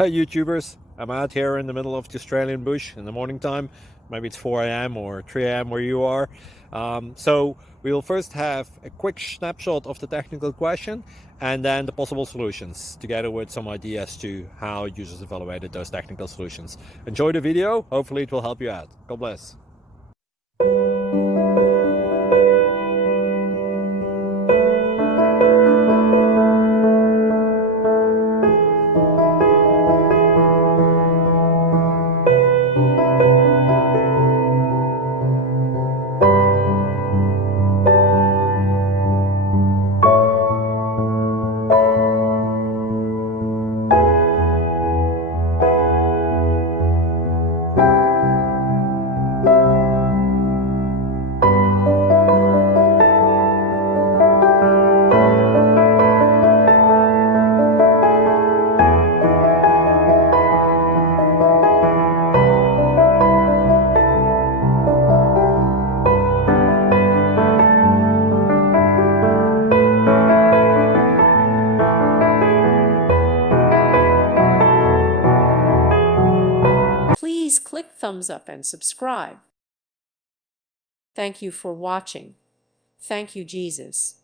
Hey YouTubers, I'm out here in the middle of the Australian bush in the morning time. Maybe it's 4 a.m. or 3 a.m. where you are. So we will first have a quick snapshot of the technical question and then the possible solutions, together with some ideas to how users evaluated those technical solutions. Enjoy the video, hopefully it will help you out. God bless. Please click thumbs up and subscribe. Thank you for watching. Thank you, Jesus.